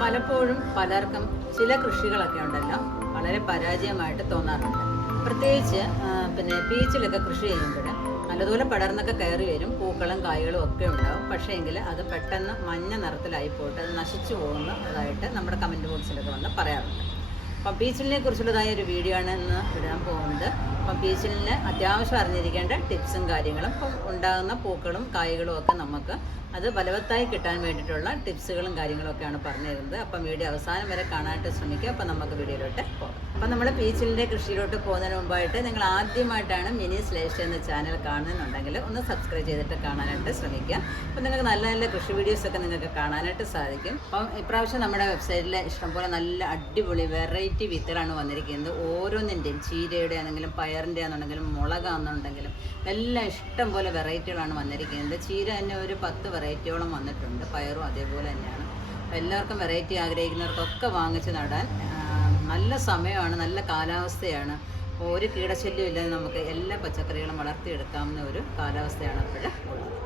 പലപ്പോഴും പലർക്കും ചില കൃഷികളൊക്കെ ഉണ്ടല്ലോ വളരെ പരാജയമായിട്ട് തോന്നാറുണ്ട്. പ്രത്യേകിച്ച് പീച്ചിലൊക്കെ കൃഷി ചെയ്യുമ്പോൾ നല്ലതുപോലെ പടർന്നൊക്കെ കയറി വരും, പൂക്കളും കായ്കളും ഒക്കെ ഉണ്ടാവും. പക്ഷേ എങ്കിൽ അത് പെട്ടെന്ന് മഞ്ഞ നിറത്തിലായി പോയിട്ട് അത് നശിച്ചു പോകുന്നതായിട്ട് നമ്മുടെ കമൻറ്റ് ബോക്സിലൊക്കെ വന്ന് പറയാറുണ്ട്. അപ്പം പീച്ചിലിനെ കുറിച്ചുള്ളതായ ഒരു വീഡിയോ ആണ് ഇന്ന് ഇടാൻ പോകുന്നത്. അപ്പം പീച്ചിലിന് അത്യാവശ്യം അറിഞ്ഞിരിക്കേണ്ട ടിപ്സും കാര്യങ്ങളും, ഇപ്പം ഉണ്ടാകുന്ന പൂക്കളും കായ്കളും ഒക്കെ നമുക്ക് അത് ബലവത്തായി കിട്ടാൻ വേണ്ടിയിട്ടുള്ള ടിപ്സുകളും കാര്യങ്ങളും ഒക്കെയാണ് പറഞ്ഞു തരുന്നത്. അപ്പം വീഡിയോ അവസാനം വരെ കാണാനായിട്ട് ശ്രമിക്കുക. അപ്പം നമുക്ക് വീഡിയോയിലോട്ട് പോകാം. അപ്പം നമ്മൾ പീച്ചിലിൻ്റെ കൃഷിയിലോട്ട് പോകുന്നതിന് മുമ്പായിട്ട് നിങ്ങൾ ആദ്യമായിട്ടാണ് മിനീസ് ലൈഫ് എന്ന ചാനൽ കാണുന്നുണ്ടെങ്കിൽ ഒന്ന് സബ്സ്ക്രൈബ് ചെയ്തിട്ട് കാണാനായിട്ട് ശ്രമിക്കുക. അപ്പം നിങ്ങൾക്ക് നല്ല നല്ല കൃഷി വീഡിയോസൊക്കെ നിങ്ങൾക്ക് കാണാനായിട്ട് സാധിക്കും. അപ്പം ഇപ്രാവശ്യം നമ്മുടെ വെബ്സൈറ്റിൽ ഇഷ്ടംപോലെ നല്ല അടിപൊളി വെറൈറ്റി വിത്തുകളാണ് വന്നിരിക്കുന്നത്. ഓരോന്നിൻ്റെയും ചീരയുടെ ആണെങ്കിലും പയറിൻ്റെ ആണെന്നുണ്ടെങ്കിലും മുളകാണെന്നുണ്ടെങ്കിലും എല്ലാം ഇഷ്ടം പോലെ വെറൈറ്റികളാണ് വന്നിരിക്കുന്നത്. ചീര തന്നെ ഒരു 10 വെറൈറ്റിയോളം വന്നിട്ടുണ്ട്, പയറും അതേപോലെ തന്നെയാണ്. അപ്പോൾ എല്ലാവർക്കും വെറൈറ്റി ആഗ്രഹിക്കുന്നവർക്കൊക്കെ വാങ്ങിച്ച് നടാൻ നല്ല സമയമാണ്, നല്ല കാലാവസ്ഥയാണ്. അപ്പോൾ ഒരു കീടശല്യം ഇല്ലാതെ നമുക്ക് എല്ലാ പച്ചക്കറികളും വളർത്തിയെടുക്കാവുന്ന ഒരു കാലാവസ്ഥയാണ് അപ്പോൾ ഉള്ളത്.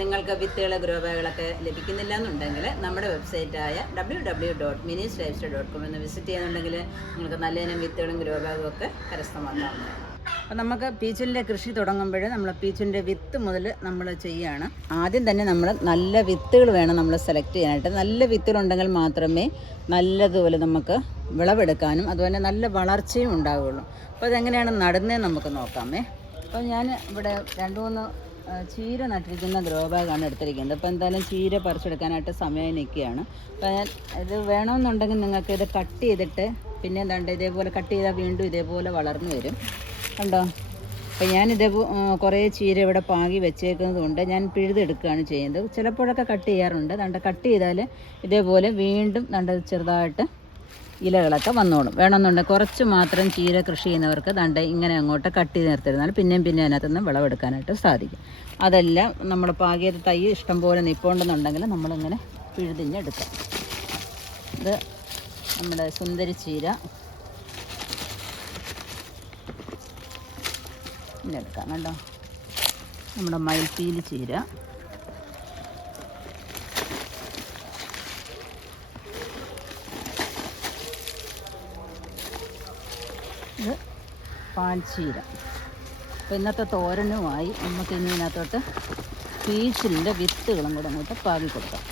നിങ്ങൾക്ക് വിത്തുകൾ ഗ്രോ ബാഗുകളൊക്കെ ലഭിക്കുന്നില്ല എന്നുണ്ടെങ്കിൽ നമ്മുടെ വെബ്സൈറ്റായ www.minisLifestyle.com എന്ന് വിസിറ്റ് ചെയ്യുന്നുണ്ടെങ്കിൽ നിങ്ങൾക്ക് നല്ല ഇനം വിത്തുകളും ഗ്രോ ബാഗും ഒക്കെ കരസ്ഥമാക്കാവുന്നതാണ്. അപ്പോൾ നമുക്ക് പീച്ചിലിൻ്റെ കൃഷി തുടങ്ങുമ്പോൾ നമ്മൾ പീച്ചിലിൻ്റെ വിത്ത് മുതൽ നമ്മൾ ചെയ്യുകയാണ്. ആദ്യം തന്നെ നമ്മൾ നല്ല വിത്തുകൾ വേണം നമ്മൾ സെലക്ട് ചെയ്യാനായിട്ട്. നല്ല വിത്തുകളുണ്ടെങ്കിൽ മാത്രമേ നല്ലതുപോലെ നമുക്ക് വിളവെടുക്കാനും അതുപോലെ നല്ല വളർച്ചയും ഉണ്ടാവുകയുള്ളൂ. അപ്പോൾ അതെങ്ങനെയാണ് നടുന്നതെന്ന് നമുക്ക് നോക്കാമേ. അപ്പോൾ ഞാൻ ഇവിടെ 2-3 ചീര നട്ടിരിക്കുന്ന ഗ്രോ ബാഗാണ് എടുത്തിരിക്കുന്നത്. അപ്പോൾ എന്തായാലും ചീര പറിച്ചെടുക്കാനായിട്ട് സമയം നിൽക്കുകയാണ്. അപ്പോൾ ഞാൻ ഇത് വേണമെന്നുണ്ടെങ്കിൽ നിങ്ങൾക്ക് ഇത് കട്ട് ചെയ്തിട്ട് പിന്നെ എന്താണ്ട് ഇതേപോലെ കട്ട് ചെയ്താൽ വീണ്ടും ഇതേപോലെ വളർന്നു വരും, കണ്ടോ. അപ്പോൾ ഞാനിത് കുറേ ചീര ഇവിടെ പാകി വെച്ചേക്കുന്നത് കൊണ്ട് ഞാൻ പിഴുതെടുക്കുകയാണ് ചെയ്യുന്നത്. ചിലപ്പോഴൊക്കെ കട്ട് ചെയ്യാറുണ്ട്. ദണ്ട് കട്ട് ചെയ്താൽ ഇതേപോലെ വീണ്ടും ദണ്ട് ചെറുതായിട്ട് ഇലകളൊക്കെ വന്നോളും. വേണമെന്നുണ്ടെങ്കിൽ കുറച്ച് മാത്രം ചീര കൃഷി ചെയ്യുന്നവർക്ക് ദണ്ട് ഇങ്ങനെ അങ്ങോട്ട് കട്ട് ചെയ്ത് നിർത്തിരുന്നാൽ പിന്നെയും അതിനകത്തുനിന്ന് വിളവെടുക്കാനായിട്ട് സാധിക്കും. അതെല്ലാം നമ്മൾ പാകിയത് തൈ ഇഷ്ടംപോലെ നിൽപ്പുണ്ടെന്നുണ്ടെങ്കിൽ നമ്മളിങ്ങനെ പിഴുതിഞ്ഞെടുക്കാം. ഇത് നമ്മുടെ സുന്ദരി ചീര എടുക്കാം, കണ്ടോ. നമ്മുടെ മയിൽപ്പീലി ചീര, ഇത് പാൽച്ചീര. അപ്പോൾ ഇന്നത്തെ തോരനുമായി നമുക്ക് ഇനി ഇതിനകത്തോട്ട് പീച്ചിലിൻ്റെ വിത്തുകളും കൂടെ അങ്ങോട്ട് പാകി കൊടുക്കാം.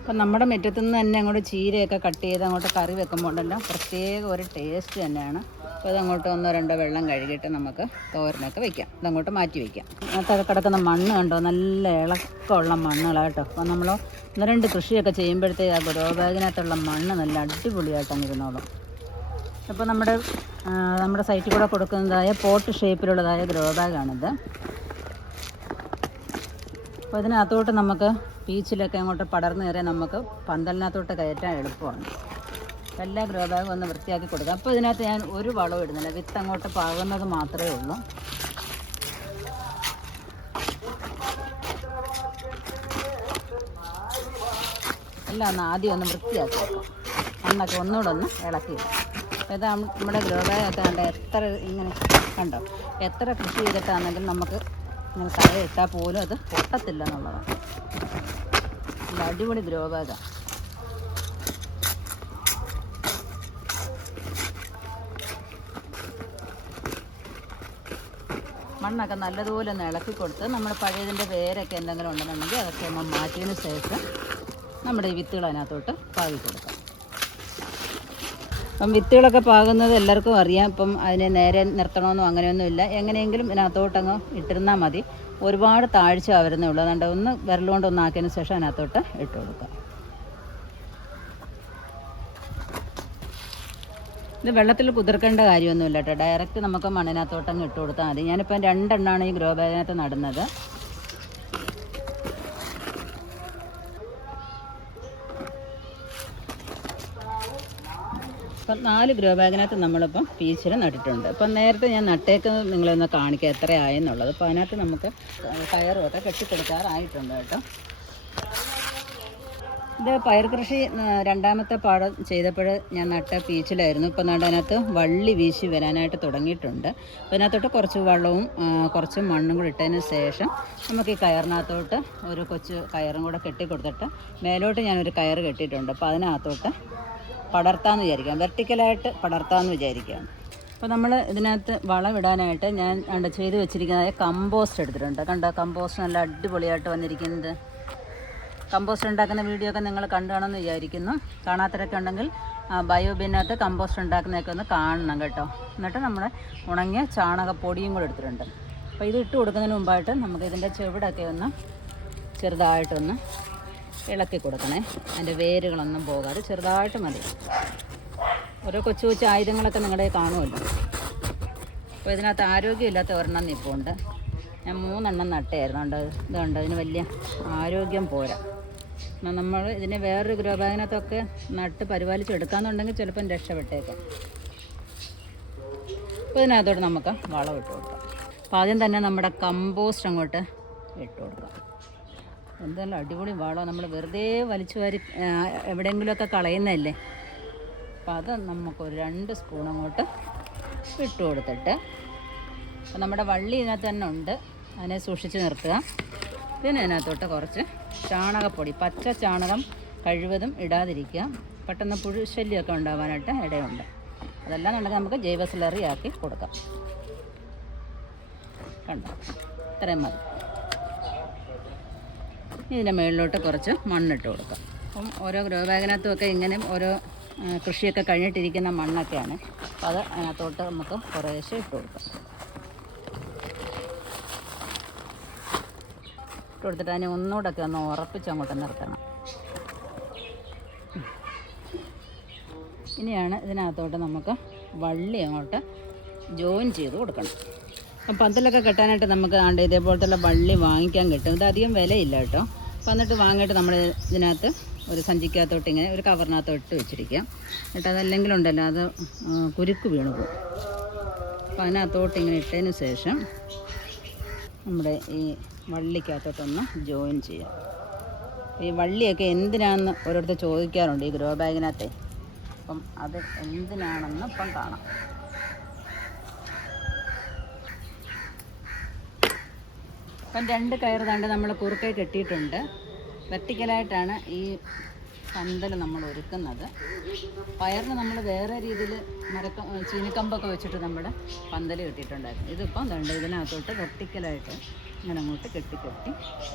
അപ്പം നമ്മുടെ മുറ്റത്തു നിന്ന് തന്നെ അങ്ങോട്ട് ചീരയൊക്കെ കട്ട് ചെയ്ത് അങ്ങോട്ട് കറി വെക്കുമ്പോൾ ഉണ്ടല്ലോ പ്രത്യേക ഒരു ടേസ്റ്റ് തന്നെയാണ്. അപ്പോൾ ഇതങ്ങോട്ട് 1-2 വെള്ളം കഴുകിയിട്ട് നമുക്ക് തോരനൊക്കെ വയ്ക്കാം. ഇതങ്ങോട്ട് മാറ്റി വയ്ക്കാം. അതിനകത്തൊക്കെ കിടക്കുന്ന മണ്ണ് കണ്ടോ, നല്ല ഇളക്കമുള്ള മണ്ണുകളാണ് കേട്ടോ. അപ്പോൾ നമ്മൾ 1-2 കൃഷിയൊക്കെ ചെയ്യുമ്പോഴത്തേക്ക് ആ ഗ്രോ ബാഗിനകത്തുള്ള മണ്ണ് നല്ല അടിപൊളിയായിട്ടങ്ങ് ഇരുന്നോളും. അപ്പോൾ നമ്മുടെ സൈറ്റിൽ കൂടെ കൊടുക്കുന്നതായ പോട്ട് ഷേപ്പിലുള്ളതായ ഗ്രോ ബാഗാണിത്. അപ്പോൾ ഇതിനകത്തോട്ട് നമുക്ക് പീച്ചിലൊക്കെ അങ്ങോട്ട് പടർന്നു കയറിയാൽ നമുക്ക് പന്തലിനകത്തോട്ട് കയറ്റാൻ എളുപ്പമാണ്. എല്ലാ ഗ്രോ ബാഗും ഒന്ന് വൃത്തിയാക്കി കൊടുക്കാം. അപ്പോൾ ഇതിനകത്ത് ഞാൻ ഒരു വളവും ഇടുന്നില്ല, വിത്ത് അങ്ങോട്ട് പാകുന്നത് മാത്രമേ ഉള്ളൂ. എല്ലാം ഒന്ന് ആദ്യം ഒന്ന് വൃത്തിയാക്കി വെക്കാം. മണ്ണൊക്കെ ഒന്നുകൂടെ ഒന്ന് ഇളക്കി. ഇത് നമ്മുടെ ഗ്രോ ബാഗൊക്കെ കണ്ട എത്ര ഇങ്ങനെ കണ്ടോ, എത്ര കൃഷി ചെയ്തിട്ടാണെങ്കിലും നമുക്ക് ഇങ്ങനെ തറ ഇട്ടാൽ പോലും അത് പൊട്ടത്തില്ല എന്നുള്ളതാണ്. നല്ല അടിപൊളി ഗ്രോ ബാഗാണ്. മണ്ണൊക്കെ നല്ലതുപോലെ ഒന്ന് ഇളക്കി കൊടുത്ത് നമ്മൾ പഴയതിൻ്റെ വേരൊക്കെ എന്തെങ്കിലും ഉണ്ടെന്നുണ്ടെങ്കിൽ അതൊക്കെ ഒന്ന് മാറ്റിയതിന് ശേഷം നമ്മുടെ ഈ വിത്തുകൾ അതിനകത്തോട്ട് പാകി കൊടുക്കാം. അപ്പം വിത്തുകളൊക്കെ പാകുന്നത് എല്ലാവർക്കും അറിയാം. ഇപ്പം അതിനെ നേരെ നിർത്തണമെന്നോ അങ്ങനെയൊന്നുമില്ല. എങ്ങനെയെങ്കിലും ഇതിനകത്തോട്ടങ്ങ് ഇട്ടിരുന്നാൽ മതി. ഒരുപാട് താഴ്ച വരുന്നേ ഉള്ളൂ. അതുകൊണ്ട് ഒന്ന് വിരലുകൊണ്ട് ഒന്ന് ആക്കിയതിന് ശേഷം അതിനകത്തോട്ട് ഇട്ട് കൊടുക്കാം. ഇത് വെള്ളത്തിൽ കുതിർക്കേണ്ട കാര്യമൊന്നുമില്ല കേട്ടോ. ഡയറക്റ്റ് നമുക്ക് മണ്ണിനകത്തോട്ടങ്ങ് ഇട്ട് കൊടുത്താൽ മതി. ഞാനിപ്പം 2 എണ്ണമാണ് ഈ ഗ്രോ ബാഗിനകത്ത് നടുന്നത്. അപ്പം 4 ഗ്രോ ബാഗിനകത്ത് നമ്മളിപ്പം പീച്ചിൽ നട്ടിട്ടുണ്ട്. അപ്പം നേരത്തെ ഞാൻ നട്ടേക്കുന്നത് നിങ്ങളൊന്ന് കാണിക്കാം എത്രയായെന്നുള്ളത്. അപ്പോൾ അതിനകത്ത് നമുക്ക് കയറുമൊക്കെ കെട്ടിക്കൊടുക്കാറായിട്ടുണ്ട് കേട്ടോ. ഇത് പയർ കൃഷി രണ്ടാമത്തെ പാടം ചെയ്തപ്പോൾ ഞാൻ നട്ട പീച്ചിലായിരുന്നു. ഇപ്പം അതിനകത്ത് വള്ളി വീശി വരാനായിട്ട് തുടങ്ങിയിട്ടുണ്ട്. അപ്പോൾ ഇതിനകത്തോട്ട് കുറച്ച് വെള്ളവും കുറച്ച് മണ്ണും കൂടി ഇട്ടതിന് ശേഷം നമുക്ക് ഈ കയറിനകത്തോട്ട് ഒരു കൊച്ചു കയറും കൂടെ കെട്ടി കൊടുത്തിട്ട് മേലോട്ട് ഞാനൊരു കയറ് കെട്ടിയിട്ടുണ്ട്. അപ്പോൾ അതിനകത്തോട്ട് പടർത്താമെന്ന് വിചാരിക്കാം, വെർട്ടിക്കലായിട്ട് പടർത്താമെന്ന് വിചാരിക്കുകയാണ്. അപ്പോൾ നമ്മൾ ഇതിനകത്ത് വളമിടാനായിട്ട് ഞാൻ ചെയ്ത് വെച്ചിരിക്കുന്നതായ കമ്പോസ്റ്റ് എടുത്തിട്ടുണ്ട്. കണ്ടോ, കമ്പോസ്റ്റ് നല്ല അടിപൊളിയായിട്ട് വന്നിരിക്കുന്നത്. കമ്പോസ്റ്റ് ഉണ്ടാക്കുന്ന വീഡിയോ ഒക്കെ നിങ്ങൾ കണ്ടു കാണുമെന്ന് വിചാരിക്കുന്നു. കാണാത്തവരൊക്കെ ഉണ്ടെങ്കിൽ ബയോബിനകത്ത് കമ്പോസ്റ്റ് ഉണ്ടാക്കുന്നതൊക്കെ ഒന്ന് കാണണം കേട്ടോ. എന്നിട്ട് നമ്മൾ ഉണങ്ങിയ ചാണകപ്പൊടിയും കൂടെ എടുത്തിട്ടുണ്ട്. അപ്പോൾ ഇത് ഇട്ട് കൊടുക്കുന്നതിന് മുമ്പായിട്ട് നമുക്ക് ഇതിൻ്റെ ചുവടൊക്കെ ഒന്ന് ചെറുതായിട്ടൊന്ന് ഇളക്കി കൊടുക്കണേ. അതിൻ്റെ വേരുകളൊന്നും പോകാതെ ചെറുതായിട്ട് മതി. ഓരോ കൊച്ചു കൊച്ചു ആയുധങ്ങളൊക്കെ നിങ്ങളുടെ കാണുമല്ലോ. അപ്പോൾ ഇതിനകത്ത് ആരോഗ്യമില്ലാത്ത ഒരെണ്ണം നിൽപ്പുണ്ട്. ഞാൻ 3 എണ്ണം നട്ടയായിരുന്നു. ഇതുണ്ട്, ഇതിന് വലിയ ആരോഗ്യം പോരാ. നമ്മൾ ഇതിനെ വേറൊരു ഗ്രോ ബാഗിനകത്തൊക്കെ നട്ട് പരിപാലിച്ചെടുക്കാമെന്നുണ്ടെങ്കിൽ ചിലപ്പം രക്ഷപ്പെട്ടേക്കാം. അപ്പോൾ ഇതിനകത്തോട്ട് നമുക്ക് വളം ഇട്ട് കൊടുക്കാം. അപ്പോൾ ആദ്യം തന്നെ നമ്മുടെ കമ്പോസ്റ്റ് അങ്ങോട്ട് ഇട്ട് കൊടുക്കാം. എന്തായാലും അടിപൊളി വളം, നമ്മൾ വെറുതെ വലിച്ചു വാരി എവിടെയെങ്കിലുമൊക്കെ കളയുന്നതല്ലേ. അപ്പോൾ അത് നമുക്കൊരു 2 സ്പൂൺ അങ്ങോട്ട് ഇട്ട് കൊടുത്തിട്ട്, അപ്പോൾ നമ്മുടെ വള്ളി ഇതിനകത്ത് തന്നെ ഉണ്ട്, അതിനെ സൂക്ഷിച്ച് നിർത്തുക. പിന്നെ അതിനകത്തോട്ട് കുറച്ച് ചാണകപ്പൊടി, പച്ച ചാണകം കഴിവതും ഇടാതിരിക്കുക. പെട്ടെന്ന് പുഴുശല്യമൊക്കെ ഉണ്ടാകാനായിട്ട് ഇടയുണ്ട്. അതെല്ലാം ഉണ്ടെങ്കിൽ നമുക്ക് ജൈവ സ്ലറി ആക്കി കൊടുക്കാം. കണ്ടോ, ഇത്രയും മതി. ഇതിൻ്റെ മുകളിലോട്ട് കുറച്ച് മണ്ണിട്ട് കൊടുക്കാം. അപ്പം ഓരോ ഗ്രോ ബാഗിനകത്തുമൊക്കെ ഇങ്ങനെ ഓരോ കൃഷിയൊക്കെ കഴിഞ്ഞിട്ടിരിക്കുന്ന മണ്ണൊക്കെയാണ്. അപ്പോൾ അത് അതിനകത്തോട്ട് നമുക്ക് കുറേശ്ശെ ഇട്ട് കൊടുക്കാം. ഇട്ട് കൊടുത്തിട്ട് അതിനെ ഒന്നുകൂടെയൊക്കെ ഒന്ന് ഉറപ്പിച്ച് അങ്ങോട്ട് നിർത്തണം. ഇനിയാണ് ഇതിനകത്തോട്ട് നമുക്ക് വള്ളി അങ്ങോട്ട് ജോയിൻ ചെയ്ത് കൊടുക്കണം. അപ്പം പന്തലൊക്കെ കെട്ടാനായിട്ട് നമുക്ക് ഇതേപോലത്തെ വള്ളി വാങ്ങിക്കാൻ കിട്ടും. ഇത് അധികം വിലയില്ല കേട്ടോ. അപ്പോൾ എന്നിട്ട് വാങ്ങിയിട്ട് നമ്മൾ ഇതിനകത്ത് ഒരു സഞ്ചിക്കകത്തോട്ട് ഇങ്ങനെ ഒരു കവറിനകത്തോട്ട് ഇട്ട് വെച്ചിരിക്കാം. എന്നിട്ട് അതല്ലെങ്കിലുണ്ടല്ലോ അത് കുരുക്ക് വീണു പോകും. അപ്പോൾ അതിനകത്തോട്ട് ഇങ്ങനെ ഇട്ടതിന് ശേഷം നമ്മുടെ ഈ വള്ളിക്കകത്തോട്ടൊന്ന് ജോയിൻ ചെയ്യാം. ഈ വള്ളിയൊക്കെ എന്തിനാണെന്ന് ഓരോരുത്തർ ചോദിക്കാറുണ്ട് ഈ ഗ്രോ ബാഗിനകത്തെ. അപ്പം അത് എന്തിനാണെന്ന് ഇപ്പം കാണാം. അപ്പം 2 കയർ താണ്ട് നമ്മൾ കുറുക്കെ കെട്ടിയിട്ടുണ്ട്. വെർട്ടിക്കലായിട്ടാണ് ഈ പന്തൽ നമ്മൾ ഒരുക്കുന്നത്. പയറിന് നമ്മൾ വേറെ രീതിയിൽ ചീനിക്കമ്പൊക്കെ വെച്ചിട്ട് നമ്മുടെ പന്തൽ കെട്ടിയിട്ടുണ്ടായിരുന്നു. ഇതിപ്പം വേണ്ട ഇതിനകത്തോട്ട് വെർട്ടിക്കലായിട്ട് ഇങ്ങനെ അങ്ങോട്ട് കെട്ടി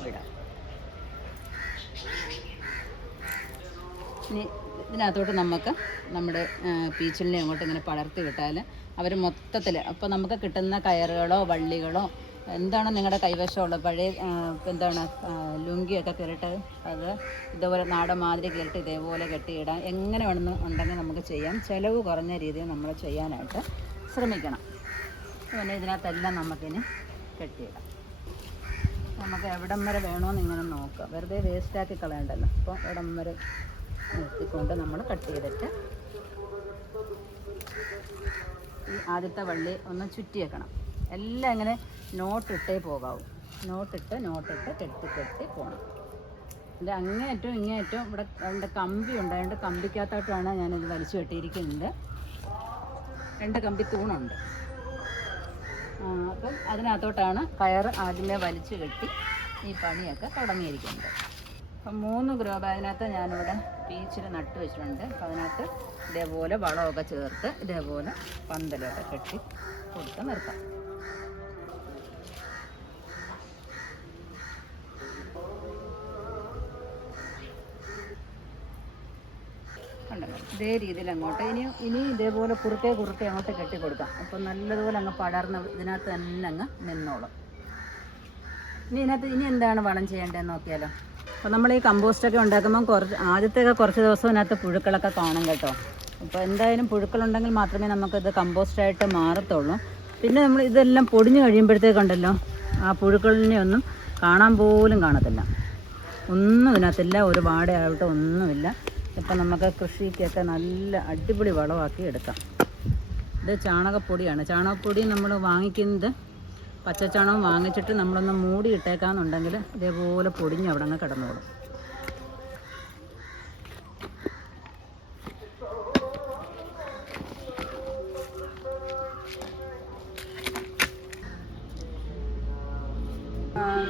വിടാം. ഇനി ഇതിനകത്തോട്ട് നമുക്ക് നമ്മുടെ പീച്ചിലിനെ അങ്ങോട്ട് ഇങ്ങനെ പടർത്തി വിട്ടാൽ അവർ മൊത്തത്തിൽ, അപ്പോൾ നമുക്ക് കിട്ടുന്ന കയറുകളോ വള്ളികളോ എന്താണ് നിങ്ങളുടെ കൈവശമുള്ളത്, പഴയ എന്താണ് ലുങ്കിയൊക്കെ കയറിയിട്ട് അത് ഇതുപോലെ നാടൻ മാതിരി കയറിയിട്ട് ഇതേപോലെ കെട്ടിയിടാം. എങ്ങനെ വേണമെന്ന് ഉണ്ടെങ്കിൽ നമുക്ക് ചെയ്യാം. ചിലവ് കുറഞ്ഞ രീതിയിൽ നമ്മൾ ചെയ്യാനായിട്ട് ശ്രമിക്കണം. പിന്നെ ഇതിനകത്തെല്ലാം നമുക്കിനി കെട്ടിയിടാം. നമുക്ക് എവിടം വരെ വേണമെന്ന് ഇങ്ങനെ നോക്കുക, വെറുതെ വേസ്റ്റാക്കി കളയണ്ടല്ലോ. അപ്പോൾ ഇവിടം വരെ നിർത്തിക്കൊണ്ട് നമ്മൾ കട്ട് ചെയ്തിട്ട് ഈ ആദ്യത്തെ വള്ളി ഒന്ന് ചുറ്റി വെക്കണം. എല്ലാം ഇങ്ങനെ നോട്ടിട്ടേ പോകാവൂ. നോട്ടിട്ട് കെട്ടി പോകണം. ഇത് അങ്ങേയറ്റവും ഇങ്ങേയറ്റവും ഇവിടെ അതിൻ്റെ കമ്പി ഉണ്ടായതുകൊണ്ട് കമ്പിക്കകത്തോട്ടാണ് ഞാനിത് വലിച്ചു കെട്ടിയിരിക്കുന്നത്. 2 കമ്പി തൂണുണ്ട്. അപ്പം അതിനകത്തോട്ടാണ് കയർ ആദ്യമേ വലിച്ചു കെട്ടി ഈ പണിയൊക്കെ തുടങ്ങിയിരിക്കുന്നത്. അപ്പം 3 ഗ്രോ ബാഗിനകത്ത് ഞാനിവിടെ പീച്ചിൽ നട്ട് വെച്ചിട്ടുണ്ട്. അപ്പം അതിനകത്ത് ഇതേപോലെ വളമൊക്കെ ചേർത്ത് ഇതേപോലെ പന്തലൊക്കെ കെട്ടി കൊടുത്ത് നിർത്താം. ഇതേ രീതിയിൽ അങ്ങോട്ട് ഇനി ഇതേപോലെ കുറുക്കെ അങ്ങോട്ട് കെട്ടി കൊടുക്കാം. അപ്പം നല്ലതുപോലെ അങ്ങ് പടർന്ന് ഇതിനകത്ത് തന്നെ അങ്ങ് നിന്നോളും. ഇനി എന്താണ് വളം ചെയ്യേണ്ടതെന്ന് നോക്കിയാലോ. അപ്പോൾ നമ്മൾ ഈ കമ്പോസ്റ്റൊക്കെ ഉണ്ടാക്കുമ്പോൾ ആദ്യത്തെയൊക്കെ കുറച്ച് ദിവസം ഇതിനകത്ത് പുഴുക്കളൊക്കെ കാണും കേട്ടോ. അപ്പോൾ എന്തായാലും പുഴുക്കളുണ്ടെങ്കിൽ മാത്രമേ നമുക്കിത് കമ്പോസ്റ്റായിട്ട് മാറത്തുള്ളൂ. പിന്നെ നമ്മൾ ഇതെല്ലാം പൊടിഞ്ഞ് കഴിയുമ്പോഴത്തേക്കുണ്ടല്ലോ ആ പുഴുക്കളിനെ ഒന്നും കാണാൻ പോലും കാണത്തില്ല. ഒന്നും ഇതിനകത്തില്ല, ഒരു വാടയായിട്ട് ഒന്നുമില്ല. ഇപ്പം നമുക്ക് കൃഷിക്കൊക്കെ നല്ല അടിപൊളി വളമാക്കി എടുക്കാം. ഇത് ചാണകപ്പൊടിയാണ്. ചാണകപ്പൊടി നമ്മൾ വാങ്ങിക്കുന്നത് പച്ചച്ചാണകം വാങ്ങിച്ചിട്ട് നമ്മളൊന്ന് മൂടി ഇട്ടേക്കാന്നുണ്ടെങ്കിൽ ഇതേപോലെ പൊടിഞ്ഞ് അവിടെ അങ്ങ് കിടന്നോളും.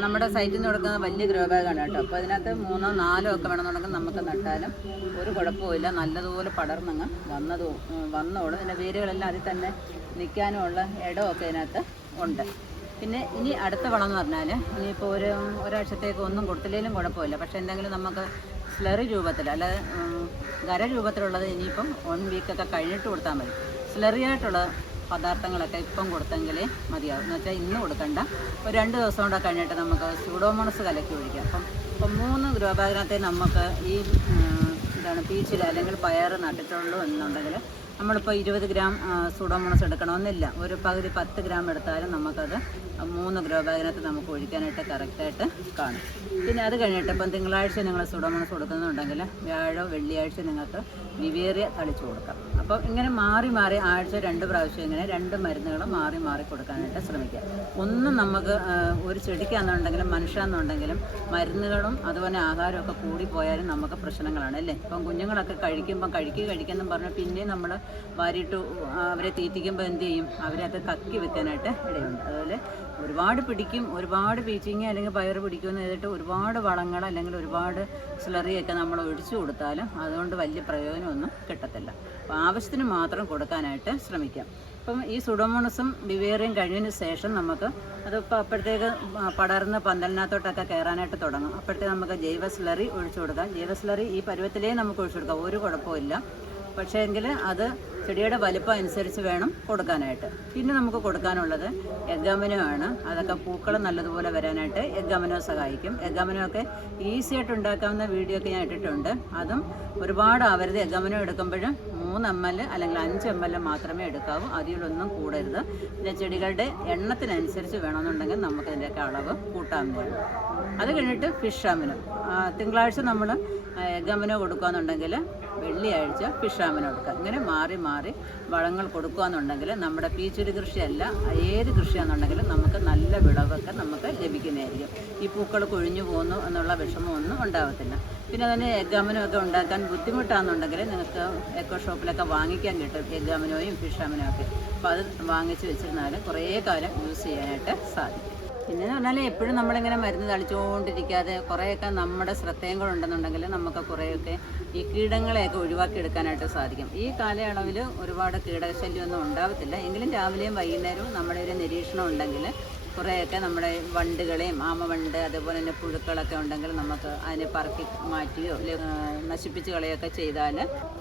നമ്മുടെ സൈറ്റിൽ നിന്ന് കൊടുക്കുന്ന വലിയ ഗ്രോ ബാഗാണ് കേട്ടോ. അപ്പോൾ അതിനകത്ത് 3 4 ഒക്കെ വേണമെന്നുണ്ടെങ്കിൽ നമുക്ക് നട്ടാലും ഒരു കുഴപ്പമില്ല. നല്ലതുപോലെ പടർന്നങ്ങ് വന്നോളും. ഇതിൻ്റെ വേരുകളെല്ലാം അതിൽ തന്നെ നിൽക്കാനുമുള്ള ഇടമൊക്കെ ഇതിനകത്ത് ഉണ്ട്. പിന്നെ ഇനി അടുത്ത വളം എന്ന് പറഞ്ഞാൽ ഇനിയിപ്പോൾ ഒരാഴ്ചത്തേക്ക് ഒന്നും കൊടുത്തില്ലെങ്കിലും കുഴപ്പമില്ല. പക്ഷേ എന്തെങ്കിലും നമുക്ക് സ്ലറി രൂപത്തിൽ അല്ലാതെ ഖര രൂപത്തിലുള്ളത് ഇനിയിപ്പം 1 വീക്കൊക്കെ കഴിഞ്ഞിട്ട് കൊടുത്താൽ മതി. സ്ലറി ആയിട്ടുള്ള പദാർത്ഥങ്ങളൊക്കെ ഇപ്പം കൊടുത്തെങ്കിലേ മതിയാവും. എന്ന് വെച്ചാൽ ഇന്ന് കൊടുക്കണ്ട, ഒരു 2 ദിവസം കൂടെ കഴിഞ്ഞിട്ട് നമുക്ക് സ്യൂഡോമോണസ് കലക്കി ഒഴിക്കാം. അപ്പം 3 ഗ്രോ ബാഗിനകത്ത് നമുക്ക് ഈ പീച്ചിൽ അല്ലെങ്കിൽ പയർ നട്ടിട്ടുള്ളൂ എന്നുണ്ടെങ്കിൽ നമ്മളിപ്പോൾ 20 ഗ്രാം സൂഡോമോണസ് എടുക്കണമെന്നില്ല. ഒരു പകുതി 10 ഗ്രാം എടുത്താലും നമുക്കത് 3 ഗ്രോ ബാഗിനകത്ത് നമുക്ക് ഒഴിക്കാനായിട്ട് കറക്റ്റായിട്ട് കാണും. പിന്നെ അത് കഴിഞ്ഞിട്ട് ഇപ്പം തിങ്കളാഴ്ച നിങ്ങൾ സൂഡോമോണസ് കൊടുക്കുന്നുണ്ടെങ്കിൽ വ്യാഴം വെള്ളിയാഴ്ച നിങ്ങൾക്ക് വിവേറിയ തളിച്ചു കൊടുക്കാം. അപ്പോൾ ഇങ്ങനെ മാറി മാറി ആഴ്ച 2 പ്രാവശ്യം ഇങ്ങനെ 2 മരുന്നുകൾ മാറി മാറി കൊടുക്കാനായിട്ട് ശ്രമിക്കുക. ഒന്നും നമുക്ക് ഒരു ചെടിക്കാണെന്നുണ്ടെങ്കിലും മനുഷ്യാണെന്നുണ്ടെങ്കിലും മരുന്നുകളും അതുപോലെ ആഹാരമൊക്കെ കൂടിപ്പോയാലും നമുക്ക് പ്രശ്നങ്ങളാണ് അല്ലേ. ഇപ്പം കുഞ്ഞുങ്ങളൊക്കെ കഴിക്കുമ്പം കഴിക്കുമെന്ന് പറഞ്ഞാൽ പിന്നെയും നമ്മൾ വാരിയിട്ട് അവരെ തീറ്റിക്കുമ്പോൾ എന്ത് ചെയ്യും, അവരത് കക്കി വെക്കാനായിട്ട് ഇടയുണ്ട്. അതുപോലെ ഒരുപാട് പിടിക്കും, ഒരുപാട് പീച്ചിങ് അല്ലെങ്കിൽ പയർ പിടിക്കുമെന്ന് ചെയ്തിട്ട് ഒരുപാട് വളങ്ങൾ അല്ലെങ്കിൽ ഒരുപാട് സ്ലറിയൊക്കെ നമ്മൾ ഒഴിച്ചു കൊടുത്താലും അതുകൊണ്ട് വലിയ പ്രയോജനമൊന്നും കിട്ടത്തില്ല. അപ്പോൾ ആവശ്യത്തിന് മാത്രം കൊടുക്കാനായിട്ട് ശ്രമിക്കാം. അപ്പം ഈ സുഡോമോണസും ബിവേറിയും കഴിഞ്ഞതിന് ശേഷം നമുക്ക് അതിപ്പോൾ അപ്പോഴത്തേക്ക് പടർന്ന് പന്തലിനകത്തോട്ടൊക്കെ കയറാനായിട്ട് തുടങ്ങും. അപ്പോഴത്തേക്ക് നമുക്ക് ജൈവ സ്ലറി ഒഴിച്ചു കൊടുക്കാം. ജൈവ സ്ലറി ഈ പരുവത്തിലേ നമുക്ക് ഒഴിച്ചു കൊടുക്കാം, ഒരു കുഴപ്പമില്ല. പക്ഷേ എങ്കിൽ അത് ചെടിയുടെ വലിപ്പം അനുസരിച്ച് വേണം കൊടുക്കാനായിട്ട്. പിന്നെ നമുക്ക് കൊടുക്കാനുള്ളത് എഗ്ഗാമിനോ ആണ്. അതൊക്കെ പൂക്കൾ നല്ലതുപോലെ വരാനായിട്ട് എഗ്ഗാമിനോ സഹായിക്കും. എഗ്ഗാമിനോ ഒക്കെ ഈസി ആയിട്ട് ഉണ്ടാക്കാവുന്ന വീഡിയോ ഒക്കെ ഞാൻ ഇട്ടിട്ടുണ്ട്. അതും ഒരുപാട് ആവരുത്. എഗ്ഗാമിനോ എടുക്കുമ്പോഴും 3 ml അല്ലെങ്കിൽ 5 ml മാത്രമേ എടുക്കാവൂ, അതിലൊന്നും കൂടരുത്. പിന്നെ ചെടികളുടെ എണ്ണത്തിനനുസരിച്ച് വേണമെന്നുണ്ടെങ്കിൽ നമുക്കതിൻ്റെയൊക്കെ അളവ് കൂട്ടാവുന്നതാണ്. അത് കഴിഞ്ഞിട്ട് ഫിഷ് അമിനോ തിങ്കളാഴ്ച നമ്മൾ എഗ്ഗാമിനോ കൊടുക്കുകയെന്നുണ്ടെങ്കിൽ വെള്ളിയാഴ്ച ഫിഷ് അമിനോ കൊടുക്കുക. ഇങ്ങനെ മാറി മാറി വളങ്ങൾ കൊടുക്കുകയെന്നുണ്ടെങ്കിൽ നമ്മുടെ പീച്ചൊരു കൃഷിയല്ല, ഏത് കൃഷിയാണെന്നുണ്ടെങ്കിലും നമുക്ക് നല്ല വിളവൊക്കെ നമുക്ക് ലഭിക്കുന്നതായിരിക്കും. ഈ പൂക്കൾ കൊഴിഞ്ഞു പോകുന്നു എന്നുള്ള വിഷമമൊന്നും ഉണ്ടാകത്തില്ല. പിന്നെ അതിന് എഗ്ഗാമിനോ ഒക്കെ ഉണ്ടാക്കാൻ ബുദ്ധിമുട്ടാണെന്നുണ്ടെങ്കിൽ നിങ്ങൾക്ക് എക്കോ ഷോപ്പിലൊക്കെ വാങ്ങിക്കാൻ കിട്ടും എഗ്ഗാമിനോയും ഫിഷ് അമിനോ ഒക്കെ. അപ്പോൾ അത് വാങ്ങിച്ച് വെച്ചിരുന്നാൽ കുറേ കാലം യൂസ് ചെയ്യാനായിട്ട് സാധിക്കും. പിന്നെന്ന് പറഞ്ഞാൽ എപ്പോഴും നമ്മളിങ്ങനെ മരുന്ന് തളിച്ചുകൊണ്ടിരിക്കാതെ കുറേയൊക്കെ നമ്മുടെ ശ്രദ്ധയും കൂടെ ഉണ്ടെന്നുണ്ടെങ്കിൽ നമുക്ക് കുറേയൊക്കെ ഈ കീടങ്ങളെയൊക്കെ ഒഴിവാക്കിയെടുക്കാനായിട്ട് സാധിക്കും. ഈ കാലയളവിൽ ഒരുപാട് കീടശല്യമൊന്നും ഉണ്ടാകത്തില്ല. എങ്കിലും രാവിലെയും വൈകുന്നേരവും നമ്മുടെ ഒരു നിരീക്ഷണം ഉണ്ടെങ്കിൽ കുറേയൊക്കെ നമ്മുടെ വണ്ടുകളെയും ആമവണ്ട് അതുപോലെ തന്നെ പുഴുക്കളൊക്കെ ഉണ്ടെങ്കിൽ നമുക്ക് അതിനെ പറക്കി മാറ്റിയോ നശിപ്പിച്ച് കളയൊക്കെ ചെയ്താൽ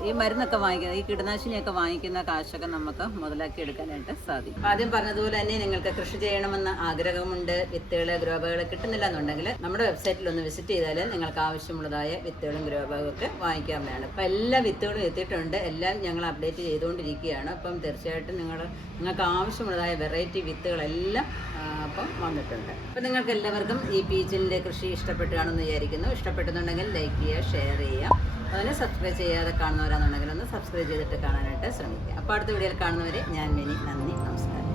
ഈ മരുന്നൊക്കെ വാങ്ങിക്കുന്ന ഈ കീടനാശിനിയൊക്കെ വാങ്ങിക്കുന്ന കാശൊക്കെ നമുക്ക് മുതലാക്കി എടുക്കാനായിട്ട് സാധിക്കും. ആദ്യം പറഞ്ഞതുപോലെ തന്നെ നിങ്ങൾക്ക് കൃഷി ചെയ്യണമെന്ന് ആഗ്രഹമുണ്ട്, വിത്തുകൾ ഗ്രോബാഗുകൾ കിട്ടുന്നില്ല എന്നുണ്ടെങ്കിൽ നമ്മുടെ വെബ്സൈറ്റിൽ ഒന്ന് വിസിറ്റ് ചെയ്താൽ നിങ്ങൾക്ക് ആവശ്യമുള്ളതായ വിത്തുകളും ഗ്രോബാഗൊക്കെ വാങ്ങിക്കാവുന്നതാണ്. അപ്പോൾ എല്ലാ വിത്തുകളും എത്തിയിട്ടുണ്ട്, എല്ലാം ഞങ്ങൾ അപ്ഡേറ്റ് ചെയ്തുകൊണ്ടിരിക്കുകയാണ്. അപ്പം തീർച്ചയായിട്ടും നിങ്ങൾക്ക് ആവശ്യമുള്ളതായ വെറൈറ്റി വിത്തുകളെല്ലാം അപ്പം വന്നിട്ടുണ്ട്. അപ്പം നിങ്ങൾക്ക് എല്ലാവർക്കും ഈ പീച്ചിലിൻ്റെ കൃഷി ഇഷ്ടപ്പെട്ടു കാണുമെന്ന് വിചാരിക്കുന്നു. ഇഷ്ടപ്പെട്ടെന്നുണ്ടെങ്കിൽ ലൈക്ക് ചെയ്യുക, ഷെയർ ചെയ്യുക. അതിനെ സബ്സ്ക്രൈബ് ചെയ്യാതെ കാണുന്നവരാണെന്നുണ്ടെങ്കിൽ ഒന്ന് സബ്സ്ക്രൈബ് ചെയ്തിട്ട് കാണാനായിട്ട് ശ്രമിക്കുക. അപ്പോൾ അടുത്ത വീഡിയോയിൽ കാണുന്നവരെ ഞാൻ മിനി, നന്ദി, നമസ്കാരം.